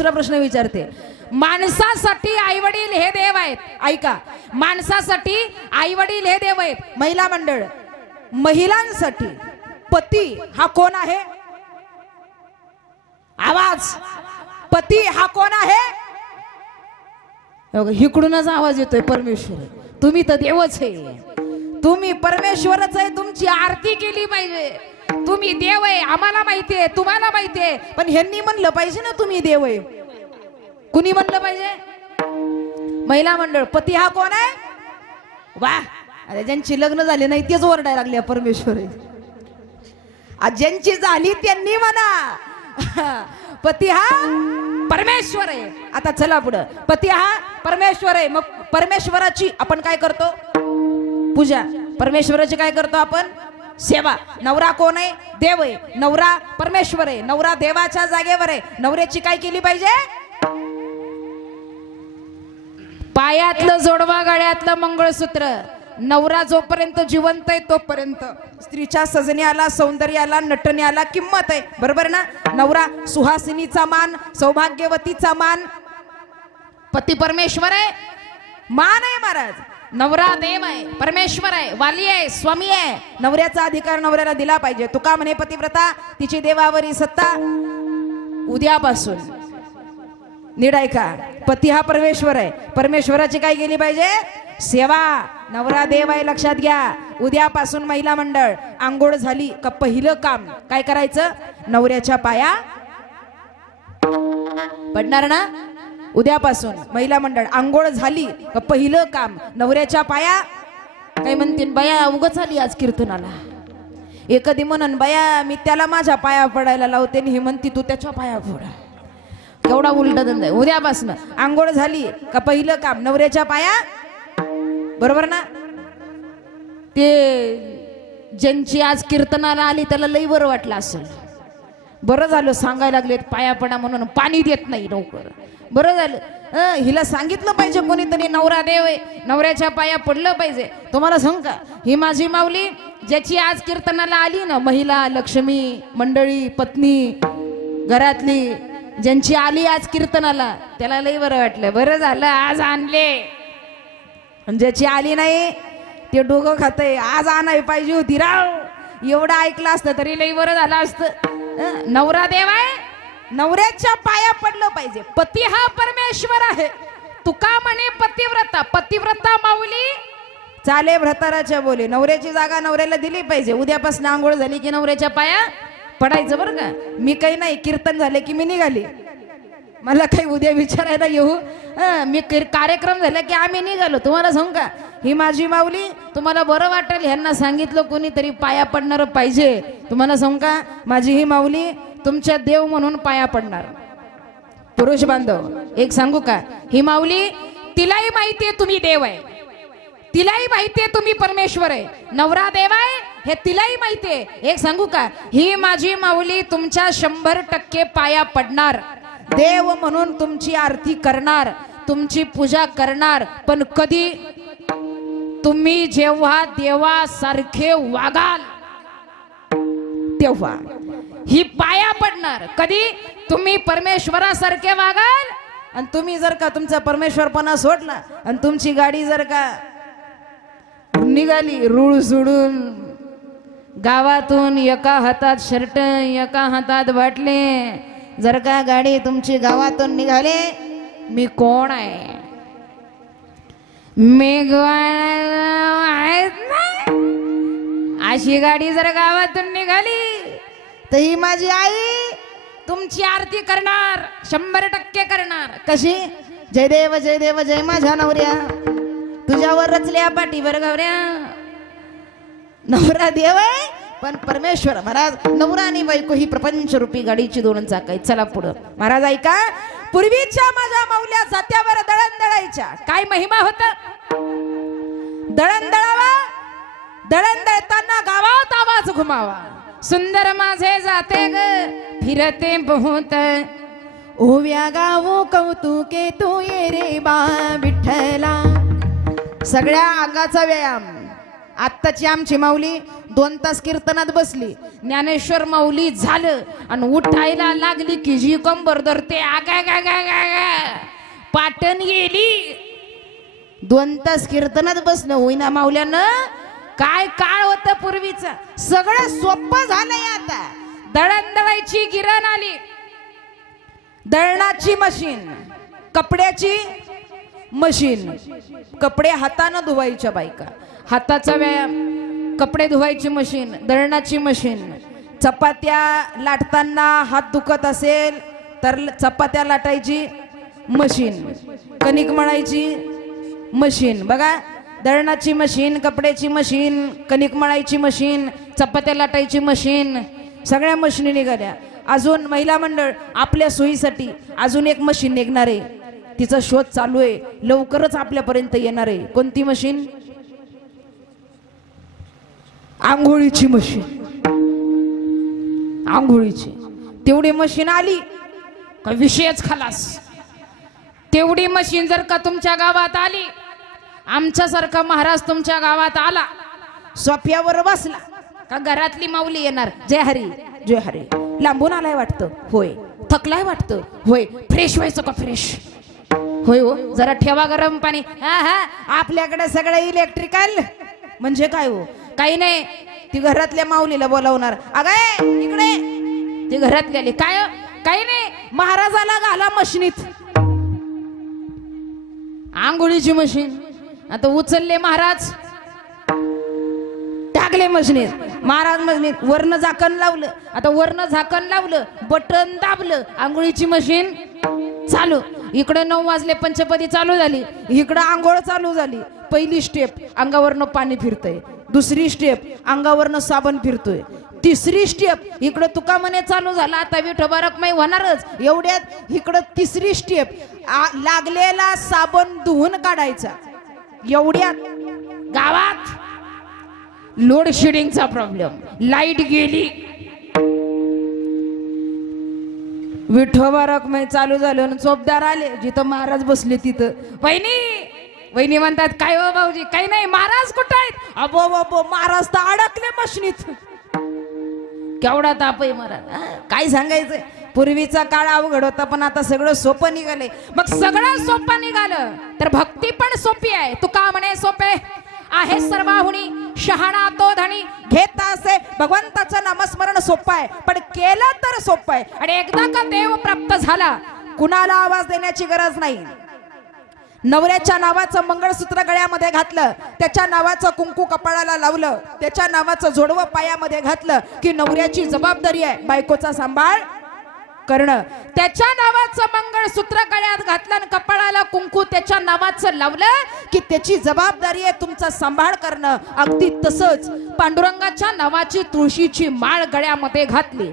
दुसरा प्रश्न विचारते, माणसासाठी आई वडील हे देव आहेत, ऐका, माणसासाठी आई वडील हे देव आहेत, महिला मंडळ, महिलांसाठी पती हा कोण आहे? आवाज, पती हा कोण आहे? इकडूनच आवाज येतोय, परमेश्वर, तुम्ही तर देवच आहे, तुम्ही परमेश्वरच आहे, तुमची आरती केली पाहिजे, तुम्ही देव आहे, आम्हाला माहिती आहे, तुम्हाला माहिती आहे, पण ह्यांनी म्हणलं पाहिजे ना तुम्ही देव आहे, कुणी म्हणलं पाहिजे? महिला मंडळ, पती हा कोण आहे? वा, अरे ज्यांची लग्न झाले नाही तेच ओरडायला लागले परमेश्वर आहे, ज्यांची झाली त्यांनी म्हणा पती हा परमेश्वर आहे. आता चला पुढं, पती हा परमेश्वर आहे, मग परमेश्वराची आपण काय करतो? पूजा. परमेश्वराची काय करतो आपण? सेवा. नवरा कोण आहे? देव आहे, नवरा परमेश्वर आहे, नवरा देवाच्या जागेवर आहे, नवऱ्याची काय केली पाहिजे? पायातलं जोडवा, गळ्यातलं मंगळसूत्र, नवरा जोपर्यंत जिवंत आहे तोपर्यंत स्त्रीच्या सजण्याला, सौंदर्याला, नटण्याला किंमत आहे, बरोबर ना? नवरा सुहासिनीचा मान, सौभाग्यवतीचा मान, पती परमेश्वर आहे, मान आहे महाराज, नवरा देव आहे, परमेश्वर आहे, वाली आहे, स्वामी आहे, नवऱ्याचा अधिकार नवऱ्याला दिला पाहिजे. तुका म्हणे पतिव्रता तिची देवावरी सत्ता. उद्यापासून नीट ऐका, पती हा परमेश्वर आहे, परमेश्वराची काय केली पाहिजे? सेवा. नवरा देव आहे, लक्षात घ्या. उद्यापासून महिला मंडळ, आंघोळ झाली का पहिलं काम काय करायचं? नवऱ्याच्या पाया पडणार ना? उद्यापासून महिला मंडळ, आंघोळ झाली का पहिलं काम नवऱ्याच्या पाया. काय म्हणतील, बाया उगाच आली आज कीर्तनाला, एखादी म्हणन बाया मी त्याला माझ्या पाया पडायला लावते, आणि ही म्हणती तू त्याच्या पाया पडा. केवढा उलटा धंदा आहे. उद्यापासून आंघोळ झाली का पहिलं काम नवऱ्याच्या पाया, बरोबर ना? ते ज्यांची आज कीर्तनाला आली त्याला लई बरं वाटलं असेल, बरं झालं सांगायला लागलेत पाया पडा म्हणून, पाणी देत नाही लवकर, बरं झालं. हिला सांगितलं पाहिजे कोणीतरी, नवरा देव आहे, नवऱ्याच्या पाया पडलं पाहिजे. तुम्हाला सांग का, ही माझी माऊली ज्याची आज कीर्तनाला आली ना, महिला, लक्ष्मी मंडळी, पत्नी, घरातली ज्यांची आली आज कीर्तनाला, त्याला लई बरं वाटलं, बरं झालं आज आणले. ज्याची आली नाही ते डोकं खातंय, आज आणाय पाहिजे होती राव, एवढं ऐकलं असतं तरी लई बरं झालं असतं. नवरा देव आहे, नवऱ्याच्या पाया पडलं पाहिजे. पती हा परमेश्वर आहे. तुका म्हणे पतिव्रता, पतिव्रता माऊली चाले भ्रताराच्या बोले, नवऱ्याची जागा नवऱ्याला दिली पाहिजे. उद्यापासून आंघोळ झाली की नवऱ्याच्या पाया पडायचं, बरं का? मी काही नाही, कीर्तन झाले की मी निघाली, मला काही उद्या विचारायला येऊ, मी कार्यक्रम झाला की आम्ही निघालो. तुम्हाला सांगू का, ही माझी माऊली, तुम्हाला बरं वाटेल, ह्यांना सांगितलं कोणीतरी पाया पडणार पाहिजे. तुम्हाला सांगू का, माझी ही माऊली तुमच्या देव म्हणून पाया पडणार. पुरुष बांधव, एक सांगू का, ही माऊली तिलाही माहितीये तुम्ही देव आहे, तिलाही माहितीये तुम्ही परमेश्वर आहे, नवरा देव आहे हे तिलाही माहितीये. एक सांगू का, ही माझी माऊली तुमच्या 100% पाया पडणार, देव म्हणून तुमची आरती करणार, तुमची पूजा करणार. पण कधी? तुम्ही जेव्हा देवासारखे वागाल तेव्हा ही पाया पडणार. कधी? तुम्ही परमेश्वरासारखे वागाल, आणि तुम्ही जर का तुमचा परमेश्वरपणा सोडला आणि तुमची गाडी जर का निघाली रूळ सोडून गावातून, एका हातात शर्ट एका हातात बाटले, जर का गाडी तुमची गावातून निघाली, मी कोण आहे? अशी गाडी जर गावातून निघाली तर ही माझी आई तुमची आरती करणार, 100% करणार. कशी? जय देव जय देव जय माझ्या नवऱ्या, तुझ्यावर रचल्या पाठीवर गवऱ्या. नवरा देव आहे पण परमेश्वर. महाराज, नवरा आणि बायको ही प्रपंच रूपी गाडीची दोन चाक आहेत. चला पुढं. महाराज ऐका, पूर्वीच्या माझ्या माऊल्या जात्यावर दळण दळायच्या. काय महिमा होता? दळण दळावा, दळण दळताना गावात आवाज घुमावा. सुंदर माझे जाते ग फिरते बहुत, ओव्या गावो कौतुके तू ये रे बा विठ्ठला. सगळ्या अंगाचा व्यायाम, आत्ताची आमची माऊली 2 तास कीर्तनात बसली, ज्ञानेश्वर माऊली झालं आणि उठायला लागली की जी कंबर धरते, आगा गा गा गा गा पाटण गेली. 2 तास कीर्तनात बसणं होईना माऊल्यानं. काय काळ होता पूर्वीचा, सगळं सोपं झालंय आता. दळण दळायची गिरण आली, दळणाची मशीन, कपड्याची मशीन, कपडे हाताने धुवायच्या बायका, हाताचा व्यायाम, कपडे धुवायची मशीन, दळणाची मशीन. चपात्या लाटताना हात दुखत असेल तर चपात्या लाटायची मशीन, कणिक मळायची मशीन. बघा, दळणाची मशीन, कपड्याची मशीन, कणिक मळायची मशीन, चपात्या लाटायची मशीन, सगळ्या मशीनी निघाल्या. अजून महिला मंडळ आपल्या सोयीसाठी अजून एक मशीन निघणार आहे, तिचा शोध चालू आहे, लवकरच आपल्यापर्यंत येणार आहे. कोणती मशीन? आंघोळीची मशीन. आंघोळीची तेवढी मशीन आली का विषयच खलास. तेवढी मशीन जर का तुमच्या गावात आली, आमच्यासारखा महाराज तुमच्या गावात आला, सोफ्यावर बसला का घरातली माऊली येणार, जय हरी जय हरी. लांबून आलाय वाटतं, होय. थकलाय वाटतं, होय. फ्रेश व्हायचं का? फ्रेश होय हो, जरा ठेवा गरम पाणी. हा हा, आपल्याकडे सगळं इलेक्ट्रिकल. म्हणजे काय हो? काही नाही, ती घरातल्या माऊलीला बोलावणार, अगं इकडे. ती घरातली आली, काय काही नाही, महाराजाला घाला मशीनीत. आंघोळीची मशीन. आता उचलले महाराज, टाकले मशीनीत. महाराज मशीनीत वर्ण झाकण लावलं, आता वर्ण झाकण लावलं, बटन दाबलं, आंघोळीची मशीन चालू. इकडे 9 वाजले, पंचपदी चालू झाली, इकडं आंघोळ चालू झाली. पहिली स्टेप, अंगावरनं पाणी फिरतंय. दुसरी स्टेप, अंगावरनं साबण फिरतोय. तिसरी स्टेप, इकडं तुका म्हणे चालू झाला, आता विठोबारकमाई होणारच. एवढ्यात इकडं तिसरी स्टेप, लागलेला साबण धुवून काढायचा. एवढ्यात गावात लोड शेडिंगचा प्रॉब्लेम, लाईट गेली. विठोबा रखमाई चालू झालं आणि चोपदार आले, जिथं महाराज बसले तिथं. वहिनी म्हणतात, काय हो भाऊजी? काही नाही, महाराज कुठं आहेत? अबो अबो, महाराज तर अडकले मशनीत. केवढा ताप आहे महाराज, काय सांगायचंय. पूर्वीचा काळ अवघड होता, पण आता सगळं सोपं निघालंय. मग सगळं सोपं निघालं तर भक्ती पण सोपी आहे. तुका म्हणे सोपे आहे सर्वाहुनी, शहाणा तो धनी. घेता असे भगवंताचं नामस्मरण सोपं आहे, पण केलं तर सोपं आहे. आणि एकदा का देव प्राप्त झाला, कुणाला आवाज देण्याची गरज नाही. नवऱ्याच्या नावाचं मंगळसूत्र गळ्यामध्ये घातलं, त्याच्या नावाचं कुंकू कपाळाला लावलं, त्याच्या नावाचं जोडवं पायामध्ये घातलं की नवऱ्याची जबाबदारी आहे बायकोचा सांभाळ करणं. त्याच्या नावाचं मंगळसूत्र गळ्यात घातलं आणि कपाळाला कुंकू त्याच्या नावाचं लावलं की त्याची जबाबदारी आहे तुमचा सांभाळ करणं. अगदी तसंच पांडुरंगाच्या नावाची तुळशीची माळ गळ्यामध्ये घातली,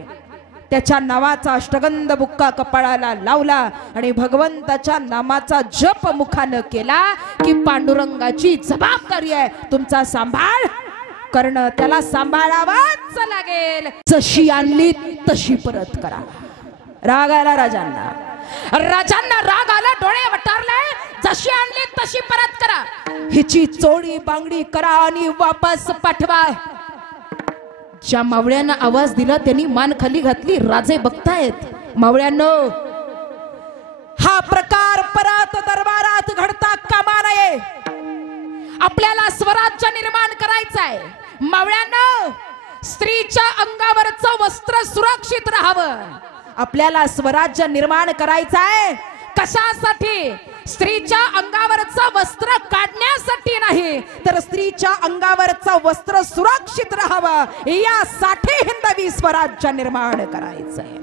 त्याच्या नावाचा अष्टगंध बुक्का कपाळाला लावला आणि भगवंताच्या नामाचा जप मुखानं केला की पांडुरंगाची जबाबदारी आहे तुमचा सांभाळ करणं. त्याला सांभाळावाच लागेल. जशी आणली तशी परत करा. राग आला राजांना, राजांना राग आला, डोळे वटारले. जशी आणली तशी परत करा, हिची चोळी बांगडी करा आणि वापस पाठवा. ज्या मावळ्यानं आवाज दिला त्यांनी मान खाली घातली. राजे बघतायत. मावळ्यांनो, हा प्रकार परत दरबारात घडता कामा नये. आपल्याला स्वराज्य निर्माण करायचं आहे. मावळ्यांनो, स्त्रीच्या अंगावरचं वस्त्र सुरक्षित राहावं. आपल्याला स्वराज्य निर्माण करायचं आहे. कशासाठी? स्त्रीच्या अंगावरचं वस्त्र काढण्यासाठी नाही, तर स्त्रीच्या अंगावरचं वस्त्र सुरक्षित राहावं यासाठी हिंदवी स्वराज्य निर्माण करायचंय.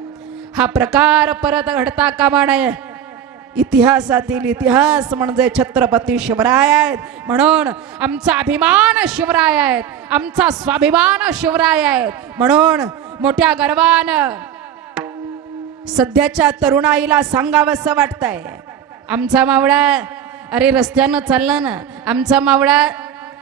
हा प्रकार परत घडता कामा नये. इतिहासातील इतिहास म्हणजे छत्रपती शिवराय आहेत. म्हणून आमचा अभिमान शिवराय आहेत, आमचा स्वाभिमान शिवराय आहेत. म्हणून मोठ्या गर्वानं सध्याच्या तरुणाईला सांगावंसं वाटतंय, आमचा मावळा अरे रस्त्यानं चालला ना, आमचा मावळा.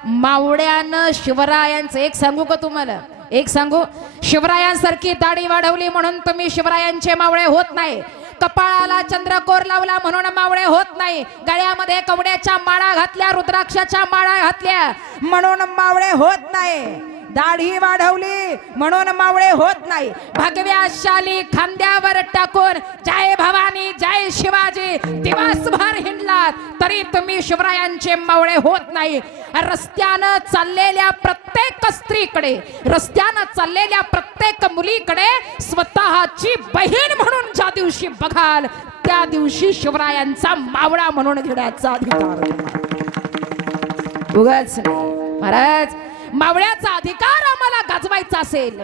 मावळ्यानं शिवरायांचं एक सांगू का तुम्हाला? एक सांगू, शिवरायांसारखी दाढी वाढवली म्हणून तुम्ही शिवरायांचे मावळे होत नाही. कपाळाला चंद्रकोर लावला म्हणून मावळे होत नाही, गळ्यामध्ये कवड्याच्या माळा घातल्या, रुद्राक्षाच्या माळा घातल्या म्हणून मावळे होत नाही, दाढी वाढवली म्हणून मावळे होत नाही, भगव्या शाली खांद्यावर टाकून जय भवानी जय शिवाजी दिवसभर हिंडलात तरी तुम्ही शिवरायांचे मावळे होत नाही. रस्त्यानं चाललेल्या प्रत्येक स्त्रीकडे, रस्त्यानं चाललेल्या प्रत्येक मुलीकडे स्वतःची बहीण म्हणून ज्या दिवशी बघाल त्या दिवशी शिवरायांचा मावळा म्हणून घेण्याचा अधिकार. उगाच नाही महाराज, मावळ्याचा अधिकार आम्हाला गाजवायचा असेल,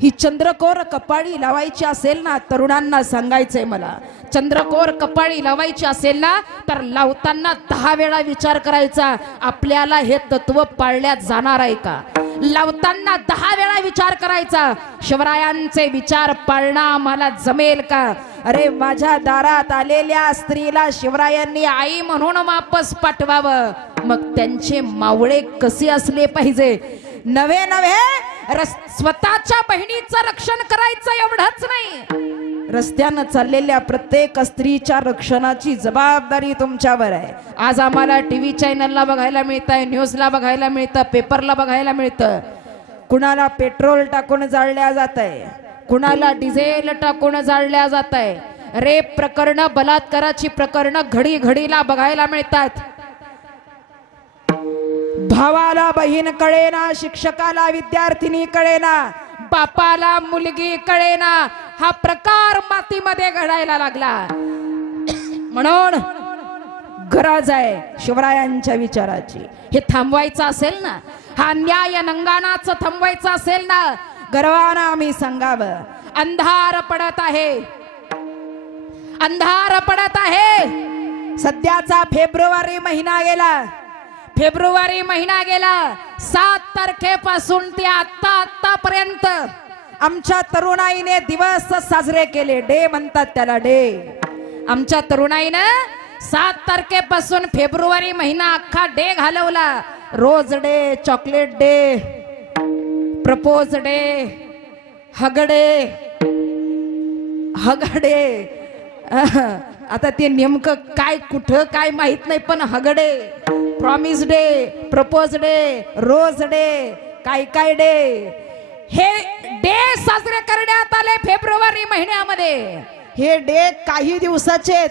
ही चंद्रकोर कपाळी लावायची असेल ना, तरुणांना सांगायचंय मला, चंद्रकोर कपाळी लावायची असेल ना तर लावताना 10 वेळा विचार करायचा, आपल्याला हे तत्व पाळल्या जाणार आहे का. लावताना 10 वेळा विचार करायचा, शिवरायांचे विचार पाळणं आम्हाला जमेल का. अरे माझ्या दारात आलेल्या स्त्रीला शिवरायांनी आई म्हणून वापस पाठवावं, मग त्यांचे मावळे कसे असले पाहिजे. नवे नवे स्वतःच्या बहिणीचं रक्षण करायचं एवढंच नाही, रस्त्यानं चाललेल्या प्रत्येक स्त्रीच्या रक्षणाची जबाबदारी तुमच्यावर आहे. आज आम्हाला टीव्ही चॅनलला बघायला मिळतंय, न्यूजला बघायला मिळतं, पेपरला बघायला मिळतं, कुणाला पेट्रोल टाकून जाळल्या जात आहे, कुणाला डिझेल टाकून जाळल्या जात आहे. रेप प्रकरण, बलात्काराची प्रकरण घडी घडीला बघायला मिळतात. भावाला बहीण कळेना, शिक्षकाला विद्यार्थिनी कळेना, बापाला मुलगी कळेना, हा प्रकार मातीमध्ये घडायला लागला. म्हणून गरज आहे शिवरायांच्या विचाराची. हे थांबवायचं असेल ना, हा न्याय नंगानाचं थांबवायचं असेल ना, गर्वानं आम्ही सांगावं. अंधार पडत आहे, अंधार पडत आहे. सध्याचा फेब्रुवारी महिना गेला, फेब्रुवारी महिना गेला, 7 तारखेपासून ते आतापर्यंत आमच्या तरुणाईने दिवस साजरे केले. डे म्हणतात त्याला, डे. आमच्या तरुणाईनं 7 तारखेपासून फेब्रुवारी महिना अख्खा डे घालवला. Rose day, chocolate day, propose day, hug day, hug day. आता ते नेमकं काय कुठं काय माहित नाही, पण hug day, promise day, propose day, rose day, काय काय डे, हे डे साजरे करण्यात आले फेब्रुवारी महिन्यामध्ये. हे डे काही दिवसाचे,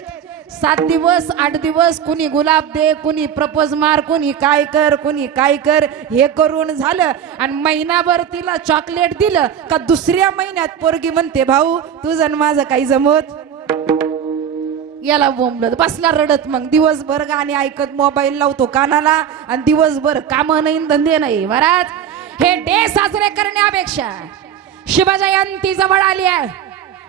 7 दिवस 8 दिवस, कुणी गुलाब दे, कुणी प्रपोज मार, कुणी काय कर, कुणी काय कर, हे करून झालं आणि महिनाभर तिला चॉकलेट दिलं का दुसऱ्या महिन्यात पोरगी म्हणते भाऊ तुझं माझं काही जमत. याला बोंबलत बसला रडत. मग दिवसभर गाणी ऐकत मोबाईल लावतो कानाला आणि दिवसभर काम नाही धंदे नाही. महाराज, हे डे साजरे करण्यापेक्षा शिवजयंती जवळ आली आहे.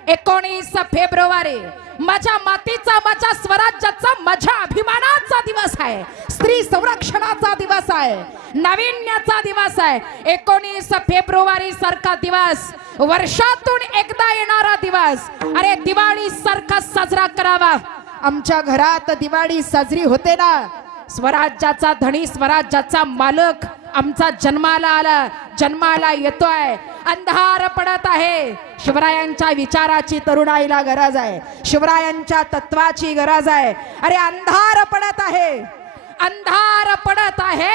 19 फेब्रुवारी माझ्या मातीचा, माझ्या स्वराज्याचा, माझ्या अभिमानाचा दिवस आहे, स्त्री संरक्षणाचा दिवस आहे, नाविन्याचा दिवस आहे. 19 फेब्रुवारी सारखा दिवस, वर्षातून एकदा येणारा दिवस, अरे दिवाळी सारखा साजरा करावा. आमच्या घरात दिवाळी साजरी होते ना, स्वराज्याचा धनी, स्वराज्याचा मालक आमचा जन्माला आला, जन्माला येतोय. अंधार पडत आहे, शिवरायांच्या विचाराची तरुणाईला गरज आहे, शिवरायांच्या तत्वाची गरज आहे. अरे अंधार पडत आहे, अंधार पडत आहे,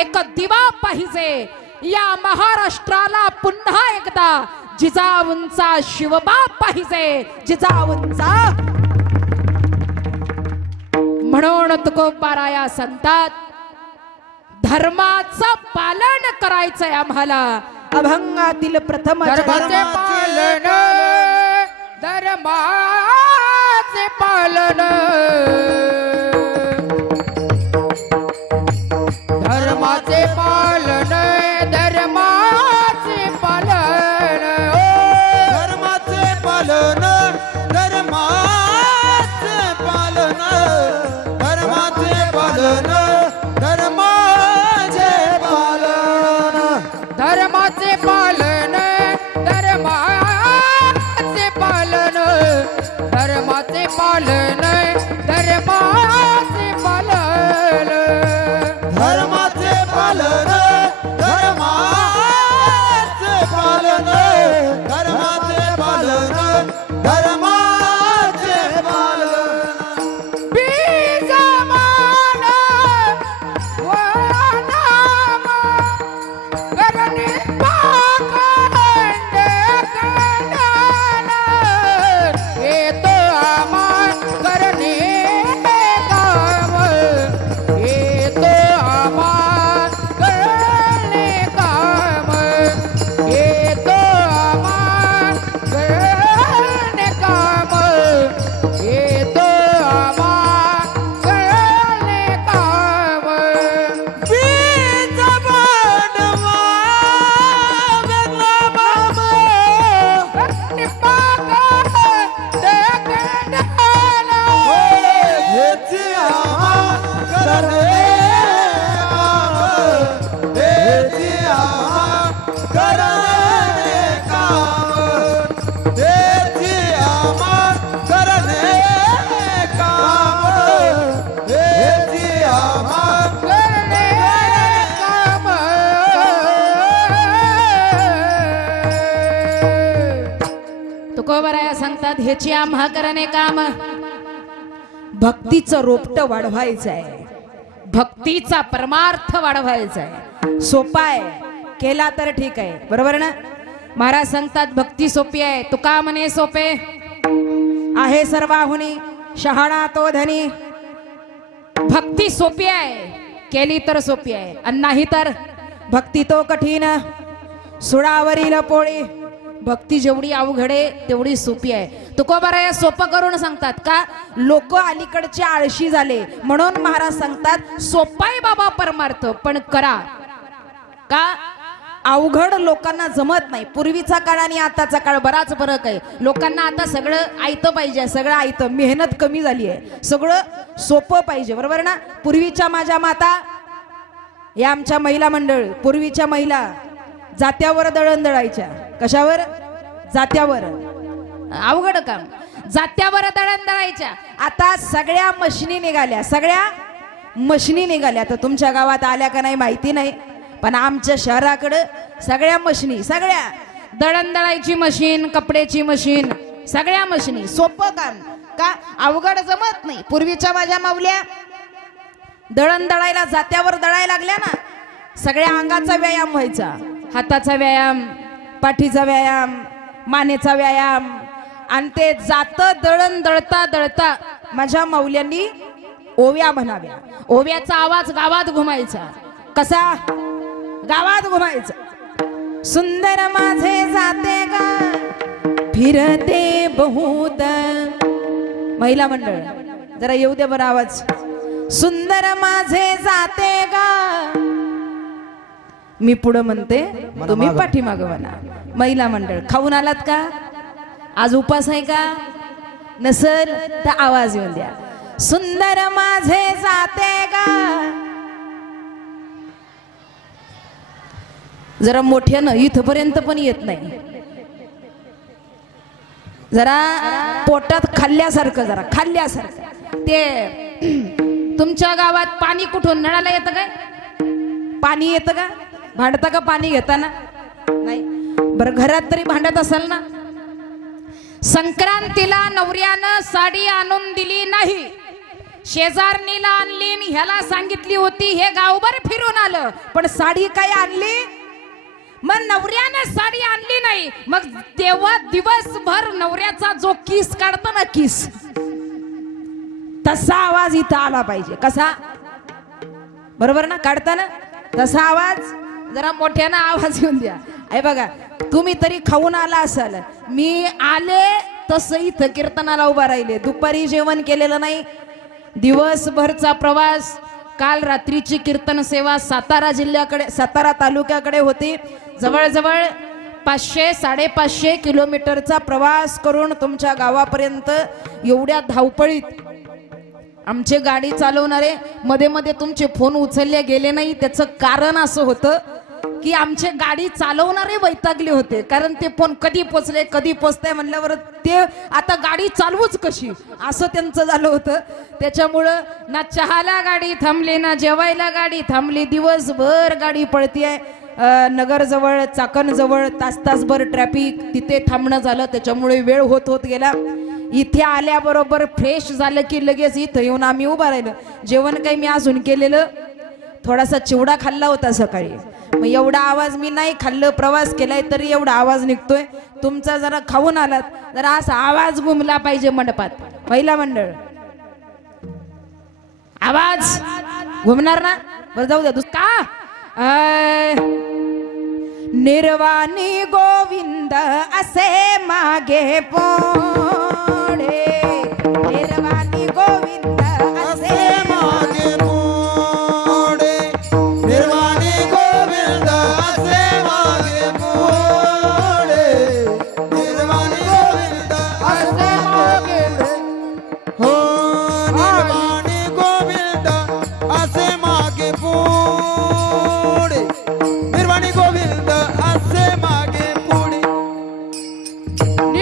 एक दिवा पाहिजे या महाराष्ट्राला. पुन्हा एकदा जिजाऊंचा शिवबाप पाहिजे, जिजाऊंचा. म्हणून तुकोबाराया संतात, धर्माचं पालन करायचंय आम्हाला. अभंगातील प्रथम धर्माचे पालन, धर्माचे पालन, धर्माचे पालन, धर्माचे पालन, धर्माचे पालन, धर्माचे पालन, धर्माचे पालन, धर्माचे पालन, धर्माचे पालन, धर्माचे पालन, धर्माचे पालन, सांगतात ह्याची आम्हा करणे काम. भक्तीचं रोपट वाढवायचं आहे, भक्तीचा परमार्थ वाढवायचा आहे. सोपा आहे, केला तर ठीक आहे, बरोबर ना. महाराज सांगतात भक्ती सोपी आहे, तुका म्हणे सोपे आहे सर्वाहुनी शहाणा तो धनी. भक्ती सोपी आहे, केली तर सोपी आहे, आणि नाही तर भक्ती तो कठीण सुडावरील पोळी. भक्ती जेवढी अवघड आहे तेवढी सोपी आहे. तुकोबाराया सोपं करून सांगतात का, लोक अलीकडचे आळशी झाले म्हणून महाराज सांगतात सोपाय बाबा परमार्थ, पण करा का. अवघड लोकांना जमत नाही. पूर्वीचा काळ आणि आताचा काळ बराच फरक आहे. लोकांना आता सगळं आयतं पाहिजे, सगळं आयतं, मेहनत कमी झाली आहे, सगळं सोपं पाहिजे, बरोबर ना. पूर्वीच्या माझ्या माता या आमच्या महिला मंडळ, पूर्वीच्या महिला जात्यावर दळण दळायच्या. कशावर? जात्यावर. अवघड काम, जात्यावर दळण दळायच्या. आता सगळ्या मशिनी निघाल्या, सगळ्या मशिनी निघाल्या. तर तुमच्या गावात आल्या का नाही माहिती नाही, पण आमच्या शहराकडे सगळ्या मशिनी, सगळ्या दळण दळायची मशीन, कपड्याची मशीन, सगळ्या मशिनी. सोपं काम का, अवघड जमत नाही. पूर्वीच्या माझ्या माऊल्या दळण दळायला जात्यावर दळायला लागल्या ना, सगळ्या अंगाचा व्यायाम व्हायचा. हाताचा व्यायाम, पाठीचा व्यायाम, मानेचा व्यायाम. आणि ते जात दळण दळता दळता माझ्या माऊल्यांनी ओव्या म्हणाव्या. ओव्याचा आवाज गावात घुमायचा. कसा? गावात घुमायचा. सुंदर माझे जाते का फिरते बहुत. महिला मंडळ जरा येऊ दे बरं आवाज. सुंदर माझे जाते का. मी पुढं म्हणते, तुम्ही पाठीमाग म्हणा. महिला मंडळ खाऊन आलात का? आज उपास आहे का? नसल तर आवाज येऊन द्या. सुंदर माझे जाते का. जरा मोठ्यानं, इथपर्यंत पण येत नाही. जरा पोटात खाल्ल्यासारखं, जरा खाल्ल्यासारखं. ते तुमच्या गावात पाणी कुठून नळाला येतं काय? पाणी येतं का? भांडता का पाणी घेताना? नाही. बरं घरात तरी भांडत असाल ना. संक्रांतीला नवऱ्यानं साडी आणून दिली नाही, शेजारणीला आणली, ह्याला सांगितली होती, हे गावभर फिरून आलं, पण साडी काय आणली. मग नवऱ्याने साडी आणली नाही, मग तेव्हा दिवसभर नवऱ्याचा जो किस काढतो ना, किस, तसा आवाज इथं आला पाहिजे. कसा? बरोबर ना, काढताना तसा आवाज. जरा मोठ्यानं आवाज येऊन द्या. हे बघा, तुम्ही तरी खाऊन आला असाल, मी आले तसं इथं कीर्तनाला उभा राहिले. दुपारी जेवण केलेलं नाही, दिवसभरचा प्रवास. काल रात्रीची कीर्तन सेवा सातारा जिल्ह्याकडे, सातारा तालुक्याकडे होती. जवळजवळ 500-550 किलोमीटरचा प्रवास करून तुमच्या गावापर्यंत. एवढ्या धावपळीत आमचे गाडी चालवणारे मध्ये मध्ये तुमचे फोन उचलले गेले नाही. त्याचं कारण असं होतं की आमचे गाडी चालवणारे वैतागले होते, कारण ते फोन कधी पोचले, कधी पोचते म्हणल्यावर ते आता गाडी चालवूच कशी, असं त्यांचं झालं होतं. त्याच्यामुळं ना चहाला गाडी थांबली, ना जेवायला गाडी थांबली. दिवसभर गाडी पळतीये. नगरजवळ, चाकणजवळ तासभर ट्रॅफिक, तिथे थांबणं झालं. त्याच्यामुळे वेळ होत गेला. इथे आल्याबरोबर फ्रेश झालं की लगेच इथं येऊन आम्ही उभा राहिलो. जेवण काही मी अजून केलेलं, थोडासा चिवडा खाल्ला होता सकाळी. मग एवढा आवाज मी नाही खाल्लं, प्रवास केलाय तरी एवढा आवाज निघतोय. तुमचा जरा खाऊन आलात, जरा असा आवाज घुमला पाहिजे मंडपात. महिला मंडळ आवाज घुमणार ना. बरं जाऊ द्या. का निर्वाणी गोविंद असे मागे पुढे, निर्वाणी गोविंद असे मागे पुढे, निर्वाणी गोविंद असे मागे पुढे, निर्वाणी गोविंद असे मागे हो, निर्वाणी गोविंद असे मागे पुढे, निर्वाणी गोविंद असे मागे पुढे,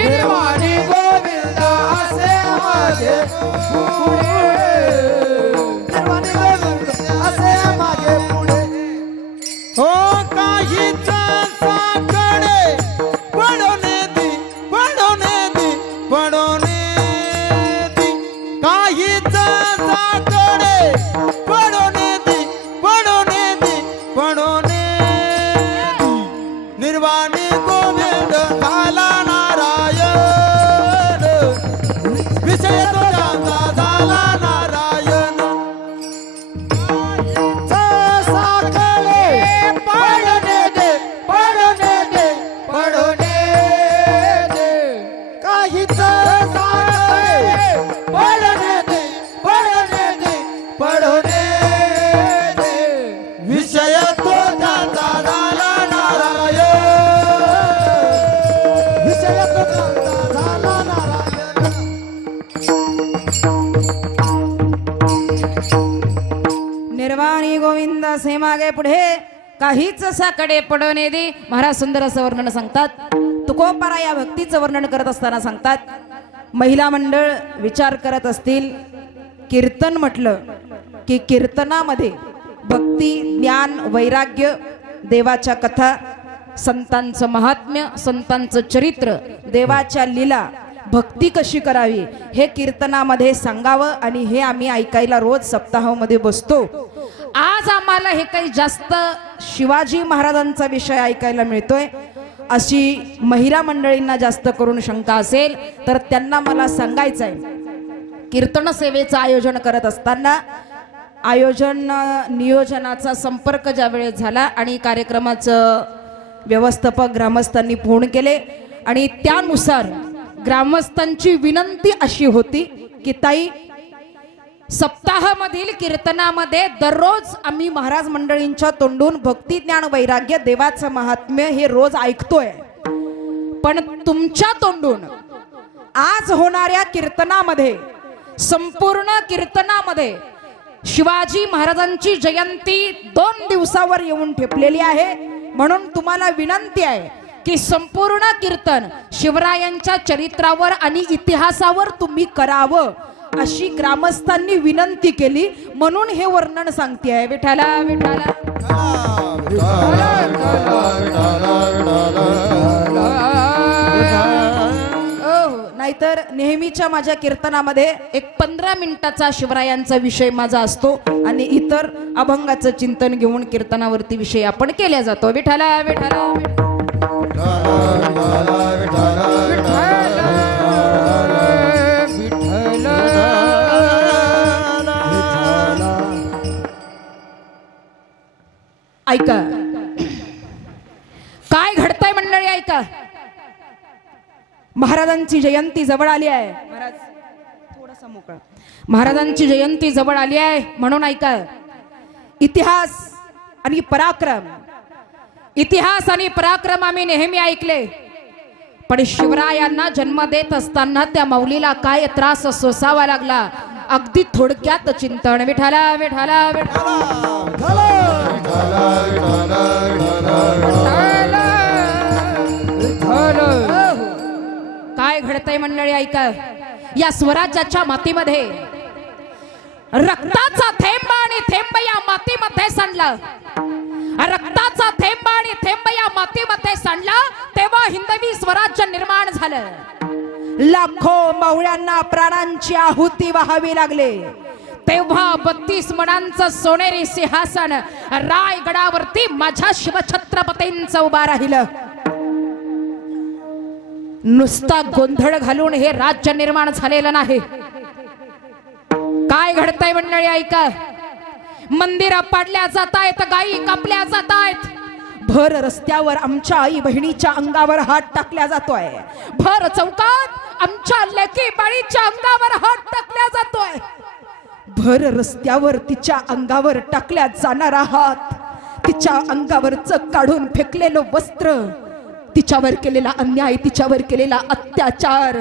निर्वाणी गोविंद असे मागे पुढे, निर्वाणी गोविंद असे मागे पुढे. हो काहीचा साकडे पडोने दी, पडोने दी, पडोने साकडे पडून दी पडून दी पडून दी निर्वाणी गोविंद झाला नारायण विषय तुझ्याचा झाला नारायण साकडे पडून दे पडून दे पडून दे काहीच साकडे पडून दे पडून दे पडून दे विषय तुझ्याचा झाला नारायण विषय तुझ्याचा झाला नारायण निर्वाणी गोविंद असे मागे पुढे काहीच साकडे पडून दे. महाराज सुंदर असं वर्णन सांगतात. तुकोबारा या भक्तीचं वर्णन करत असताना सांगतात, महिला मंडळ विचार करत असतील, कीर्तन म्हटलं की कीर्तनामध्ये भक्ती, ज्ञान, वैराग्य, देवाच्या कथा, संतांचं महात्म्य, संतांचं चरित्र, देवाच्या लीला, भक्ती कशी करावी हे कीर्तनामध्ये सांगावं आणि हे आम्ही ऐकायला रोज सप्ताहामध्ये बसतो. आज आम्हाला हे काही जास्त शिवाजी महाराजांचा विषय ऐकायला मिळतोय अशी महिला मंडळींना जास्त करून शंका असेल तर त्यांना मला सांगायचं आहे, कीर्तन सेवेचं आयोजन करत असताना आयोजन नियोजनाचा संपर्क ज्या वेळेस झाला आणि कार्यक्रमाचं व्यवस्थापक ग्रामस्थांनी फोन केले आणि त्यानुसार ग्रामस्थांची विनंती अशी होती की ताई, सप्ताहामधील कीर्तनामध्ये दररोज आम्ही महाराज मंडळींच्या तोंडून भक्ती, ज्ञान, वैराग्य, देवाचं महात्म्य हे रोज ऐकतोय, पण तुमच्या तोंडून आज होणाऱ्या कीर्तनामध्ये, संपूर्ण कीर्तनामध्ये शिवाजी महाराजांची जयंती 2 दिवसावर येऊन ठेपलेली आहे. म्हणून तुम्हाला विनंती आहे की संपूर्ण कीर्तन शिवरायांच्या चरित्रावर आणि इतिहासावर तुम्ही करावं अशी ग्रामस्थांनी विनंती केली. म्हणून हे वर्णन सांगते विठाला विठाला. नाहीतर नेहमीच्या माझ्या कीर्तनामध्ये एक 15 मिनिटाचा शिवरायांचा विषय माझा असतो आणि इतर अभंगाचं चिंतन घेऊन कीर्तनावरती विषय आपण केला जातो. विठाला विठाला ऐका काय घडतंय मंडळी, ऐका. महाराजांची जयंती जवळ आली आहे. महाराज थोडासा मोकळा. महाराजांची जयंती जवळ आली आहे म्हणून ऐका, इतिहास आणि पराक्रम, इतिहास आणि पराक्रम आम्ही नेहमी ऐकले, पण शिवरायांना जन्म देत असताना त्या माऊलीला काय त्रास सोसावा लागला अगदी थोडक्यात चिंतन. विठाला विठाला काय घडतंय मंडळी, ऐका. या स्वराज्याच्या मातीमध्ये रक्ताचा थेंब आणि थेंब या मातीमध्ये सांडला, रक्ताचा थेंब आणि थेंब या मातीमध्ये सांडला तेव्हा हिंदवी स्वराज्य निर्माण झालं. लाखो मावळ्यांना प्राणांची आहुती वाहावी लागले तेव्हा 32 मणांचं सोनेरी सिंहासन रायगडावरती माझ्या शिवछत्रपतींचं उभा राहिलं. नुसता गोंधळ घालून हे राज्य निर्माण झालेलं नाही. काय घडतंय मंडळी, ऐका. मंदिरं पाडल्या जात आहेत, गायी कापल्या जात आहेत, भर रस्त्यावर आमच्या आई बहिणीच्या अंगावर हात टाकल्या जातोय, भर चौकात आमच्या लेकी बाळीच्या अंगावर हात टाकल्या जातोय, भर रस्त्यावर तिच्या अंगावर टाकल्या जाणारा हात, तिच्या अंगावरचं काढून फेकलेलं वस्त्र, तिच्यावर केलेला अन्याय, तिच्यावर केलेला अत्याचार,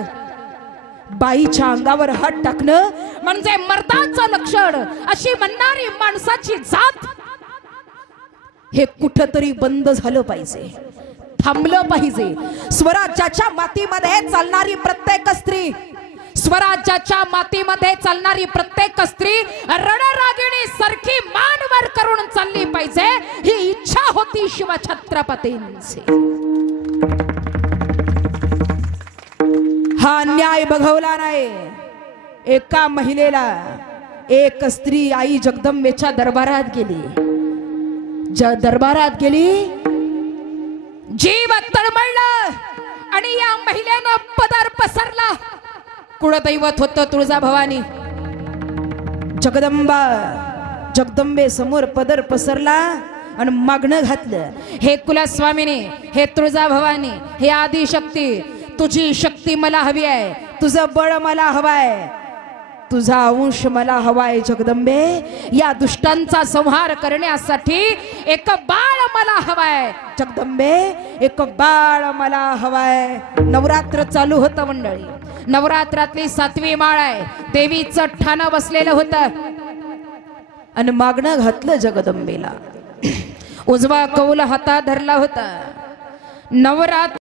बाईच्या अंगावर हात टाकणं म्हणजे मर्दाचं लक्षण अशी म्हणणारी माणसाची जात हे कुठंतरी बंद झालं पाहिजे, थांबलं पाहिजे. स्वराज्याच्या मातीमध्ये चालणारी प्रत्येक स्त्री, स्वराज्याच्या मातीमध्ये चालणारी प्रत्येक स्त्री रणरागिणी सारखी मान वर करून चालली पाहिजे ही इच्छा होती शिवछत्रपतींची. हा न्याय बघवला नाही. एका महिलेला एक स्त्री आई जगदंबेच्या दरबारात गेली. दरबारात गेली, जीव तळमळला आणि या महिलेनं पदर पसरला. कुळदैवत होतं तुळजाभवानी. जगदंबे समोर पदर पसरला आणि मागणं घातलं, हे कुलस्वामिनी, हे तुळजाभवानी, हे आदिशक्ती, तुझी शक्ती मला हवी आहे, तुझं बळ मला हवाय, तुझा अंश मला हवाय. जगदंबे, या दुष्टांचा संहार करण्यासाठी एक बाळ मला हवाय. जगदंबे, एक बाळ मला हवाय. नवरात्र चालू होतं मंडळी. नवरात्रातली 7वी माळ आहे. देवीचं ठाणं बसलेलं होतं आणि मागणं घातलं जगदंबेला. उजवा कौल हातात धरला होता. नवरात्र